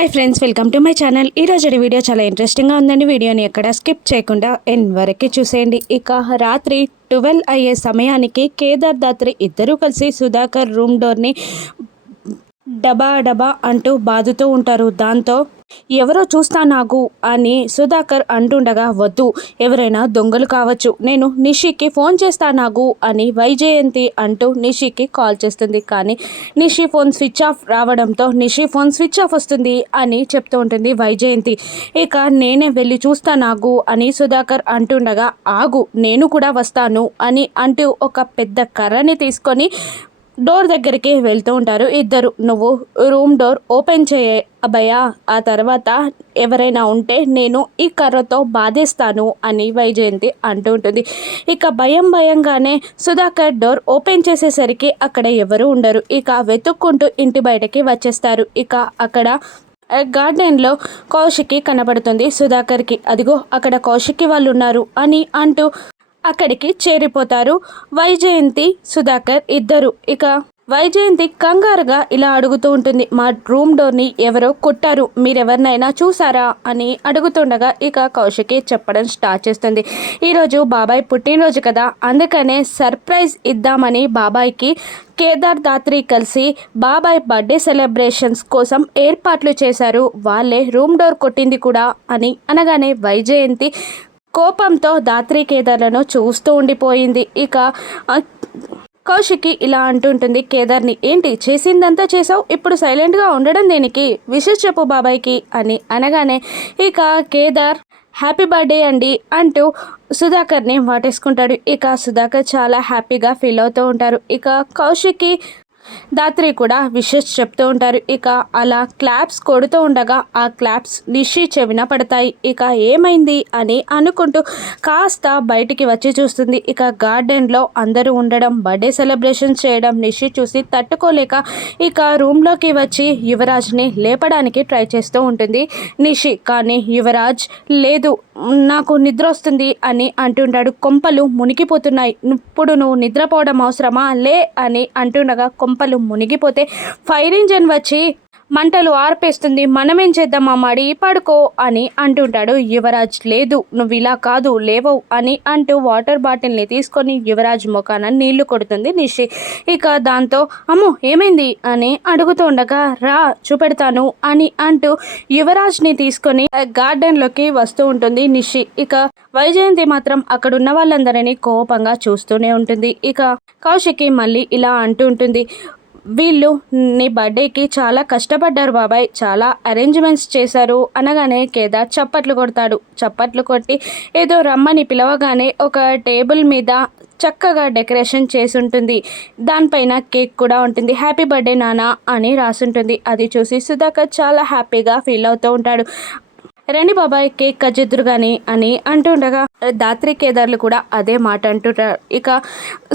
Hi friends welcome to my channel ఈ రోజు video చాలా ఇంట్రెస్టింగ్గా ఉందండి. వీడియోని ఎక్కడ స్కిప్ చేయకుండా ఎన్ వరకు చూసేయండి. ఇక రాత్రి ట్వెల్వ్ అయ్యే సమయానికి కేదార్ దాత్రి ఇద్దరూ కలిసి సుధాకర్ రూమ్ డోర్ని డబా డబా అంటూ బాదుతూ ఉంటారు. దాంతో ఎవరో చూస్తా నాకు అని సుధాకర్ అంటుండగా వద్దు ఎవరైనా దొంగలు కావచ్చు. నేను నిషికి ఫోన్ చేస్తా నాకు అని వైజయంతి అంటూ నిషికి కాల్ చేస్తుంది. కానీ నిషి ఫోన్ స్విచ్ ఆఫ్ రావడంతో నిషి ఫోన్ స్విచ్ ఆఫ్ వస్తుంది అని చెప్తూ ఉంటుంది వైజయంతి. ఇక నేనే వెళ్ళి చూస్తా నాకు అని సుధాకర్ అంటుండగా ఆగు నేను కూడా వస్తాను అని అంటూ ఒక పెద్ద కర్రని తీసుకొని డోర్ దగ్గరికి వెళ్తూ ఉంటారు ఇద్దరు. నువ్వు రూమ్ డోర్ ఓపెన్ చేయ అభయ ఆ తర్వాత ఎవరైనా ఉంటే నేను ఈ కర్రతో బాధేస్తాను అని వైజయంతి అంటూ ఉంటుంది. ఇక భయం భయంగానే సుధాకర్ డోర్ ఓపెన్ చేసేసరికి అక్కడ ఎవరు ఉండరు. ఇక వెతుక్కుంటూ ఇంటి బయటకి వచ్చేస్తారు. ఇక అక్కడ గార్డెన్లో కౌశికి కనబడుతుంది సుధాకర్కి. అదిగో అక్కడ కౌశికి వాళ్ళు ఉన్నారు అని అంటూ అక్కడికి చేరిపోతారు. వైజయంతి సుధాకర్ ఇద్దరు. ఇక వైజయంతి కంగారుగా ఇలా అడుగుతూ ఉంటుంది. మా రూమ్ డోర్ని ఎవరో కొట్టారు. మీరెవరినైనా చూసారా అని అడుగుతుండగా ఇక కౌశికి చెప్పడం స్టార్ట్ చేస్తుంది. ఈరోజు బాబాయ్ పుట్టినరోజు కదా. అందుకనే సర్ప్రైజ్ ఇద్దామని బాబాయ్కి కేదార్ దాత్రి కలిసి బాబాయ్ బర్త్డే సెలబ్రేషన్స్ కోసం ఏర్పాట్లు చేశారు. వాళ్ళే రూమ్ డోర్ కొట్టింది కూడా అని అనగానే వైజయంతి కోపంతో దాత్రి కేదార్లను చూస్తూ ఉండిపోయింది. ఇక కౌశికి ఇలా అంటుంటుంది కేదార్ని ఏంటి చేసిందంతా చేసావు? ఇప్పుడు సైలెంట్గా ఉండడం దేనికి? విషెస్ చెప్పు బాబాయ్కి అని అనగానే ఇక కేదార్ హ్యాపీ బర్త్డే అండి అంటూ సుధాకర్ని వాటేసుకుంటాడు. ఇక సుధాకర్ చాలా హ్యాపీగా ఫీల్ అవుతూ ఉంటారు. ఇక కౌశిక్కి దాత్రి కూడా విషెస్ చెప్తూ ఉంటారు. ఇక అలా క్లాప్స్ కొడుతూ ఉండగా ఆ క్లాప్స్ నిషి చెవిన పడతాయి. ఇక ఏమైంది అని అనుకుంటూ కాస్త బయటికి వచ్చి చూస్తుంది. ఇక గార్డెన్లో అందరూ ఉండడం బర్త్డే సెలబ్రేషన్ చేయడం నిషి చూసి తట్టుకోలేక ఇక రూమ్లోకి వచ్చి యువరాజ్ని లేపడానికి ట్రై చేస్తూ ఉంటుంది. నిషి కానీ యువరాజ్ లేదు నాకు నిద్ర వస్తుంది అని అంటుంటాడు. కొంపలు మునిగిపోతున్నాయి. ఇప్పుడు నువ్వు నిద్రపోవడం అవసరమా? లే అని అంటుండగా కొంపలు మునిగిపోతే ఫైర్ ఇంజన్ వచ్చి మంటలు ఆర్పేస్తుంది. మనమేం చేద్దాం అమ్మాడి పడుకో అని అంటుంటాడు. యువరాజ్ లేదు నువ్వు ఇలా కాదు లేవవు అని అంటూ వాటర్ బాటిల్ని తీసుకొని యువరాజ్ ముఖాన నీళ్ళు కొడుతుంది నిషి. ఇక దాంతో అమ్మో ఏమైంది? అని అడుగుతుండగా రా చూపెడతాను అని అంటూ యువరాజ్ని తీసుకొని గార్డెన్లోకి వస్తూ ఉంటుంది నిషి. ఇక వైజయంతి మాత్రం అక్కడున్న వాళ్ళందరినీ కోపంగా చూస్తూనే ఉంటుంది. ఇక కౌశికి మళ్ళీ ఇలా అంటూ ఉంటుంది. వీళ్ళు నీ బర్త్డేకి చాలా కష్టపడ్డారు బాబాయ్. చాలా అరేంజ్మెంట్స్ చేశారు. అనగానే కేదార్ చప్పట్లు కొడతాడు. చప్పట్లు కొట్టి ఏదో రమ్మని పిలవగానే ఒక టేబుల్ మీద చక్కగా డెకరేషన్ చేసి ఉంటుంది. దానిపైన కేక్ కూడా ఉంటుంది. హ్యాపీ బర్త్డే నానా అని రాసుంటుంది. అది చూసి సుధాకర్ చాలా హ్యాపీగా ఫీల్ అవుతూ ఉంటాడు. రండి బాబాయ్ కేక్ కజ్జిద్దురు కానీ అని అంటుండగా దాత్రి కేదార్లు కూడా అదే మాట అంటుంటారు ఇక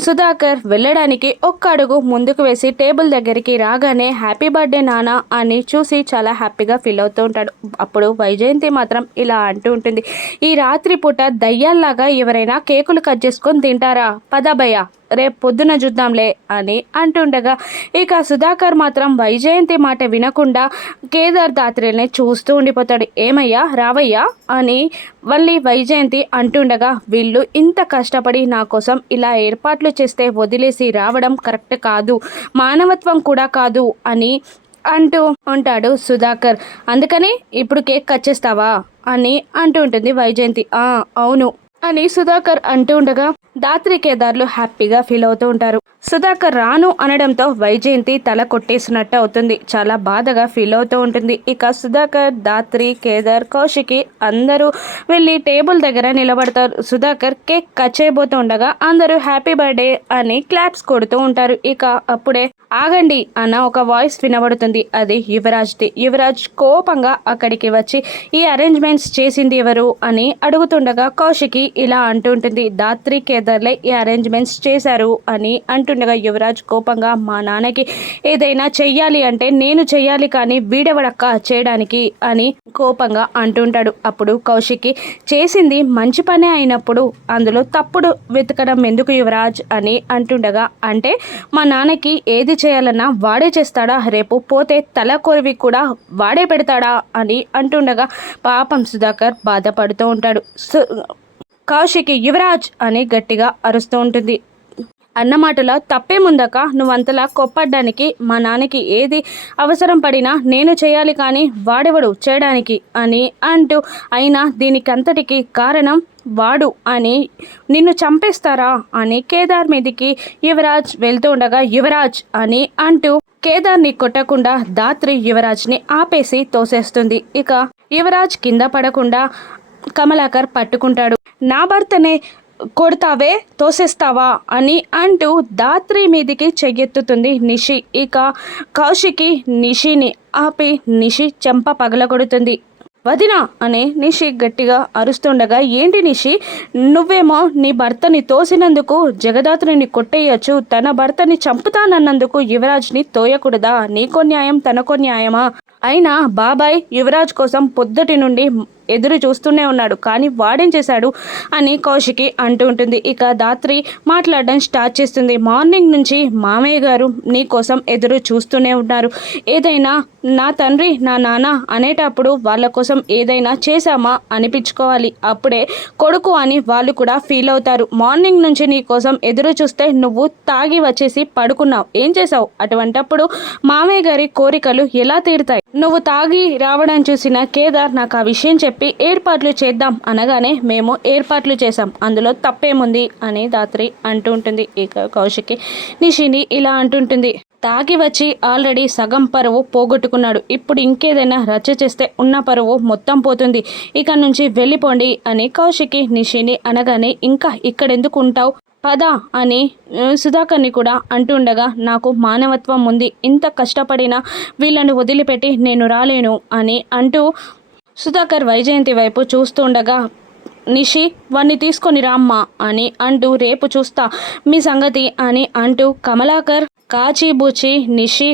సుధాకర్ వెళ్ళడానికి ఒక్క అడుగు ముందుకు వేసి టేబుల్ దగ్గరికి రాగానే హ్యాపీ బర్త్డే నాన్న అని చూసి చాలా హ్యాపీగా ఫీల్ అవుతూ ఉంటాడు. అప్పుడు వైజయంతి మాత్రం ఇలా అంటూ ఉంటుంది. ఈ రాత్రి పూట దయ్యాల్లాగా ఎవరైనా కేకులు కట్ చేసుకొని తింటారా? పదాభయ్య రేపు పొద్దున చూద్దాంలే అని అంటుండగా ఇక సుధాకర్ మాత్రం వైజయంతి మాట వినకుండా కేదార్ దాత్రిని చూస్తూ ఉండిపోతాడు. ఏమయ్యా రావయ్యా అని మళ్ళీ వైజయంతి అంటుండగా వీళ్ళు ఇంత కష్టపడి నా కోసం ఇలా ఏర్పాట్లు చేస్తే వదిలేసి రావడం కరెక్ట్ కాదు మానవత్వం కూడా కాదు అని అంటూ ఉంటాడు సుధాకర్. అందుకని ఇప్పుడు కేక్ కట్ చేస్తావా? అని అంటూ ఉంటుంది వైజయంతి. "ఆ, అవును అని సుధాకర్ అంటూ ఉండగా దాత్రి కేదార్లు హ్యాపీగా ఫీల్ అవుతూ ఉంటారు. సుధాకర్ రాను అనడంతో వైజయంతి తల కొట్టేసినట్టు అవుతుంది. చాలా బాధగా ఫీల్ అవుతూ ఉంటుంది. ఇక సుధాకర్ దాత్రి కేదార్ కౌశికి అందరూ వెళ్ళి టేబుల్ దగ్గర నిలబడతారు. సుధాకర్ కేక్ కట్ చేయబోతూ ఉండగా అందరూ హ్యాపీ బర్త్డే అని క్లాప్స్ కొడుతూ ఉంటారు. ఇక అప్పుడే ఆగండి అన్న ఒక వాయిస్ వినబడుతుంది. అది యువరాజ్ది. యువరాజ్ కోపంగా అక్కడికి వచ్చి ఈ అరేంజ్మెంట్స్ చేసింది ఎవరు అని అడుగుతుండగా కౌశికి ఇలా అంటుంటుంది దాత్రి కేదార్లే ఈ అరేంజ్మెంట్స్ చేశారు అని అంటు అంటుండగా యువరాజ్ కోపంగా మా నాన్నకి ఏదైనా చెయ్యాలి అంటే నేను చెయ్యాలి కానీ వీడెవడక్క చేయడానికి? అని కోపంగా అంటుంటాడు. అప్పుడు కౌశిక్కి చేసింది మంచి పనే అయినప్పుడు అందులో తప్పుడు వెతకడం ఎందుకు యువరాజ్? అని అంటుండగా అంటే మా నాన్నకి ఏది చేయాలన్నా వాడే చేస్తాడా? రేపు పోతే తల కొరివి కూడా వాడే పెడతాడా? అని అంటుండగా పాపం సుధాకర్ బాధపడుతూ ఉంటాడు. సు- కౌశికి యువరాజ్ అని గట్టిగా అరుస్తూ ఉంటుంది. అన్నమాటలో తప్పేముందక నువ్వంతలా కొప్పడ్డానికి మా నాన్నకి ఏది అవసరం పడినా నేను చేయాలి కానీ వాడెవడు చేయడానికి అని అంటూ అయినా దీనికంతటికి కారణం వాడు అని నిన్ను చంపేస్తారా అని కేదార్ మీదికి యువరాజ్ వెళ్తూ ఉండగా యువరాజ్ అని అంటూ కేదార్ని కొట్టకుండా దాత్రి యువరాజ్ని ఆపేసి తోసేస్తుంది. ఇక యువరాజ్ కింద పడకుండా కమలాకర్ పట్టుకుంటాడు. నా భర్తనే కొడతావే తోసేస్తావా అని అంటూ దాత్రి మీదికి చెయ్యెత్తుతుంది నిషి. ఇక కౌశికి నిషిని ఆపి నిషి చెంప పగలగొడుతుంది. వదినా అని నిషి గట్టిగా అరుస్తుండగా ఏంటి నిషి? నువ్వేమో నీ భర్తని తోసినందుకు జగదాత్రిని కొట్టేయచ్చు. తన భర్తని చంపుతానన్నందుకు యువరాజ్ని తోయకూడదా? నీకో న్యాయం తనకో న్యాయమా? అయినా బాబాయ్ యువరాజ్ కోసం పొద్దుటి నుండి ఎదురు చూస్తూనే ఉన్నాడు. కానీ వాడేం చేశాడు అని కౌశికి అంటూ ఉంటుంది. ఇక దాత్రి మాట్లాడడం స్టార్ట్ చేస్తుంది. మార్నింగ్ నుంచి మామయ్య గారు నీ కోసం ఎదురు చూస్తూనే ఉన్నారు. ఏదైనా నా తండ్రి నా నాన్న అనేటప్పుడు వాళ్ళ కోసం ఏదైనా చేశామా అనిపించుకోవాలి. అప్పుడే కొడుకు అని వాళ్ళు కూడా ఫీల్ అవుతారు. మార్నింగ్ నుంచి నీ కోసం ఎదురు చూస్తే నువ్వు తాగి వచ్చేసి పడుకున్నావు. ఏం చేసావు అటువంటప్పుడు మామయ్య గారి కోరికలు ఎలా తీరుతాయి? నువ్వు తాగి రావడం చూసిన కేదార్ నాకు ఆ విషయం చెప్పి ఏర్పాట్లు చేద్దాం అనగానే మేము ఏర్పాట్లు చేశాం. అందులో తప్పేముంది? అని దాత్రి అంటూ ఉంటుంది. ఇక కౌశికి నిషిని ఇలా అంటుంటుంది. తాగి వచ్చి ఆల్రెడీ సగం పరువు పోగొట్టుకున్నాడు. ఇప్పుడు ఇంకేదైనా రచ్చ చేస్తే ఉన్న పరువు మొత్తం పోతుంది. ఇక నుంచి వెళ్ళిపోండి అని కౌశికి నిషిని అనగానే ఇంకా ఇక్కడెందుకు ఉంటావు? పద అని సుధాకర్ని కూడా అంటుండగా నాకు మానవత్వం ఉంది ఇంత కష్టపడినా వీళ్ళను వదిలిపెట్టి నేను రాలేను అని అంటూ సుధాకర్ వైజయంతి వైపు చూస్తుండగా నిషి వాణ్ణి తీసుకొని రామ్మా అని అంటూ రేపు చూస్తా మీ సంగతి అని అంటూ కమలాకర్ కాచిబూచి నిషి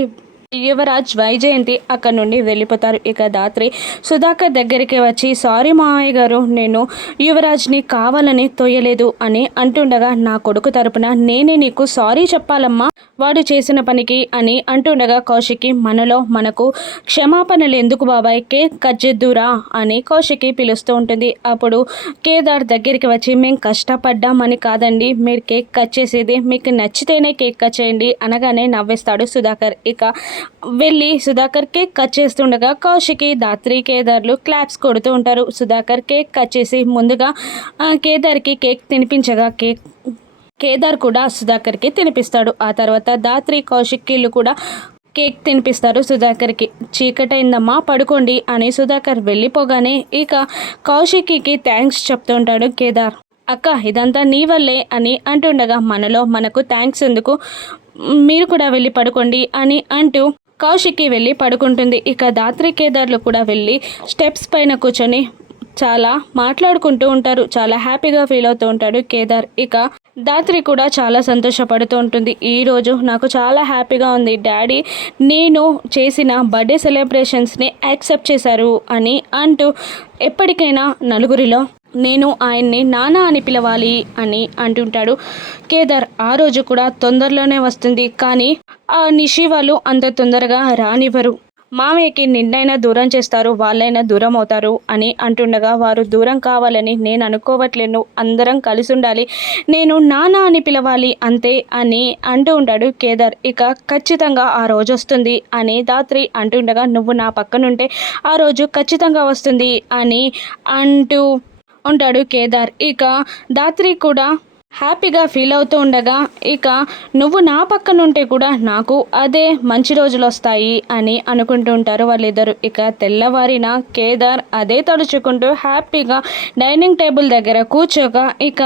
యువరాజ్ వైజయంతి అక్కడ నుండి వెళ్ళిపోతారు. ఇక దాత్రి సుధాకర్ దగ్గరికి వచ్చి సారీ మామయ్య గారు నేను యువరాజ్ని కావాలని తోయలేదు అని అంటుండగా నా కొడుకు తరపున నేనే నీకు సారీ చెప్పాలమ్మా వాడు చేసిన పనికి అని అంటుండగా కౌశికి మనలో మనకు క్షమాపణలు ఎందుకు బాబాయ్? కేక్ కట్ చేద్దురా అని కౌశికి పిలుస్తూ ఉంటుంది. అప్పుడు కేదార్ దగ్గరికి వచ్చి మేము కష్టపడ్డామని కాదండి మీరు కేక్ కట్ చేసేది మీకు నచ్చితేనే కేక్ కట్ చేయండి అనగానే నవ్వేస్తాడు సుధాకర్. ఇక వెళ్ళి సుధాకర్ కేక్ కట్ చేస్తుండగా కౌశికి దాత్రి కేదార్లు క్లాప్స్ కొడుతూ ఉంటారు. సుధాకర్ కేక్ కట్ చేసి ముందుగా కేదార్కి కేక్ తినిపించగా కేక్ కేదార్ కూడా సుధాకర్కి తినిపిస్తాడు. ఆ తర్వాత దాత్రి కౌశిక్కిళ్ళు కూడా కేక్ తినిపిస్తారు సుధాకర్కి. చీకటైందమ్మా పడుకోండి అని సుధాకర్ వెళ్ళిపోగానే ఇక కౌశికికి థ్యాంక్స్ చెప్తూ ఉంటాడు కేదార్. అక్క ఇదంతా నీ వల్లే అని అంటుండగా మనలో మనకు థ్యాంక్స్ ఎందుకు? మీరు కూడా వెళ్ళి పడుకోండి అని అంటూ కౌశిక్కి వెళ్ళి పడుకుంటుంది. ఇక దాత్రి కేదార్లు కూడా వెళ్ళి స్టెప్స్ పైన కూర్చొని చాలా మాట్లాడుకుంటూ ఉంటారు. చాలా హ్యాపీగా ఫీల్ అవుతూ ఉంటాడు కేదార్. ఇక దాత్రి కూడా చాలా సంతోషపడుతూ ఉంటుంది. ఈరోజు నాకు చాలా హ్యాపీగా ఉంది. డాడీ నేను చేసిన బర్త్డే సెలబ్రేషన్స్ని యాక్సెప్ట్ చేశారు అని అంటూ ఎప్పటికైనా నలుగురిలో నేను ఆయన్ని నాన్న అని పిలవాలి అని అంటుంటాడు. కేదార్ ఆ రోజు కూడా తొందరలోనే వస్తుంది. కానీ ఆ నిషి వాళ్ళు అంత తొందరగా రానివ్వరు. మామయ్యకి నిన్నైనా దూరం చేస్తారు వాళ్ళైనా దూరం అవుతారు అని అంటుండగా వారు దూరం కావాలని నేను అనుకోవట్లేను అందరం కలిసి ఉండాలి. నేను నాన్న అని పిలవాలి అంతే అని అంటూ ఉంటాడు కేదార్. ఇక ఖచ్చితంగా ఆ రోజు వస్తుంది అని దాత్రి అంటుండగా నువ్వు నా పక్కనుంటే ఆ రోజు ఖచ్చితంగా వస్తుంది అని అంటూ ఉంటాడు కేదార్. ఇక దాత్రి కూడా హ్యాపీగా ఫీల్ అవుతూ ఉండగా ఇక నువ్వు నా పక్కన ఉంటే కూడా నాకు అదే మంచి రోజులు వస్తాయి అని అనుకుంటూ ఉంటారు వాళ్ళిద్దరు. ఇక తెల్లవారిన కేదార్ అదే తలుచుకుంటూ హ్యాపీగా డైనింగ్ టేబుల్ దగ్గర కూర్చోగా ఇక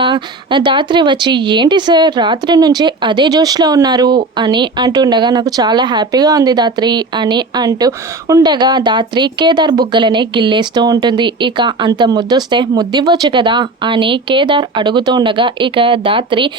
దాత్రి వచ్చి ఏంటి సార్ రాత్రి నుంచి అదే జోష్లో ఉన్నారు? అని అంటుండగా నాకు చాలా హ్యాపీగా ఉంది దాత్రి అని అంటూ ఉండగా దాత్రి కేదార్ బుగ్గలనే గిల్లేస్తూ ఉంటుంది. ఇక అంత ముద్దొస్తే ముద్దివ్వచ్చు కదా? అని కేదార్ అడుగుతూ ఉండగా ఇక దాత్రి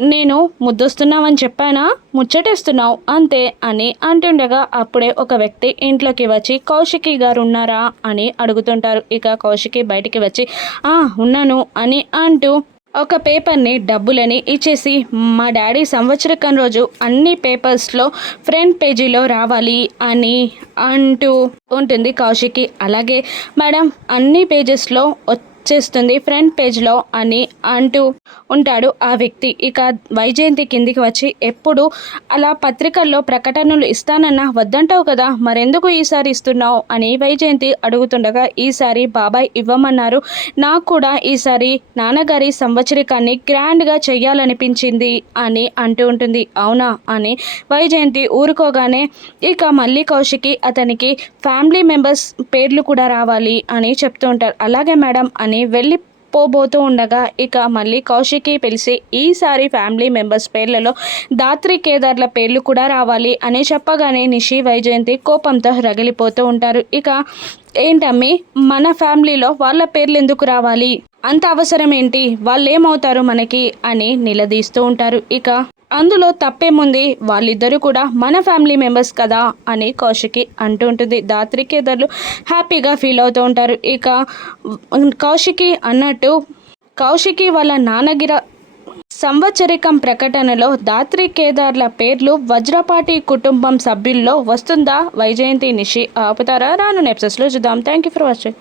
నేను ముద్దొస్తున్నామని చెప్పానా? ముచ్చటేస్తున్నావు అంతే అని అంటుండగా అప్పుడే ఒక వ్యక్తి ఇంట్లోకి వచ్చి కౌశికి గారు ఉన్నారా అని అడుగుతుంటారు. ఇక కౌశికి బయటికి వచ్చి ఆ ఉన్నాను అని అంటూ ఒక పేపర్ని డబ్బులని ఇచ్చేసి మా డాడీ సంవత్సరకం రోజు అన్ని పేపర్స్లో ఫ్రంట్ పేజీలో రావాలి అని అంటూ ఉంటుంది కౌశికి. అలాగే మేడం అన్ని పేజెస్లో చేస్తుంది ఫ్రంట్ పేజ్లో అని అంటూ ఉంటాడు ఆ వ్యక్తి. ఇక వైజయంతి కిందికి వచ్చి ఎప్పుడు అలా పత్రికల్లో ప్రకటనలు ఇస్తానన్నా వద్దంటావు కదా మరెందుకు ఈసారి ఇస్తున్నావు? అని వైజయంతి అడుగుతుండగా ఈసారి బాబాయ్ ఇవ్వమన్నారు. నాకు కూడా ఈసారి నాన్నగారి సంవత్సరికాన్ని గ్రాండ్గా చెయ్యాలనిపించింది అని అంటూ ఉంటుంది. అవునా? అని వైజయంతి ఊరుకోగానే ఇక మళ్ళీ కౌశికి అతనికి ఫ్యామిలీ మెంబర్స్ పేర్లు కూడా రావాలి అని చెప్తూ ఉంటారు. అలాగే మేడం అని వెళ్ళి పోబోతూ ఉండగా ఇక మళ్ళీ కౌశికి పిలిచి ఈసారి ఫ్యామిలీ మెంబర్స్ పేర్లలో దాత్రి కేదార్ల పేర్లు కూడా రావాలి అని చెప్పగానే నిషి వైజయంతి కోపంతో రగిలిపోతూ ఉంటారు. ఇక ఏంటమ్మి మన ఫ్యామిలీలో వాళ్ళ పేర్లు ఎందుకు రావాలి? అంత అవసరం ఏంటి? వాళ్ళు ఏమవుతారు మనకి? అని నిలదీస్తూ ఉంటారు. ఇక అందులో తప్పేముంది? వాళ్ళిద్దరూ కూడా మన ఫ్యామిలీ మెంబర్స్ కదా? అని కౌశికి అంటూ ఉంటుంది. దాత్రి ఇద్దరు హ్యాపీగా ఫీల్ అవుతూ ఉంటారు. ఇక కౌశికి అన్నట్టు కౌశికి వాళ్ళ నాన్నగిర సంవత్సరికం ప్రకటనలో దాత్రి కేదార్ల పేర్లు వజ్రపాటి కుటుంబం సభ్యుల్లో వస్తుందా? వైజయంతి నిషి ఆపుతారా? రాను నెప్సెస్లో చూద్దాం. Thank you for watching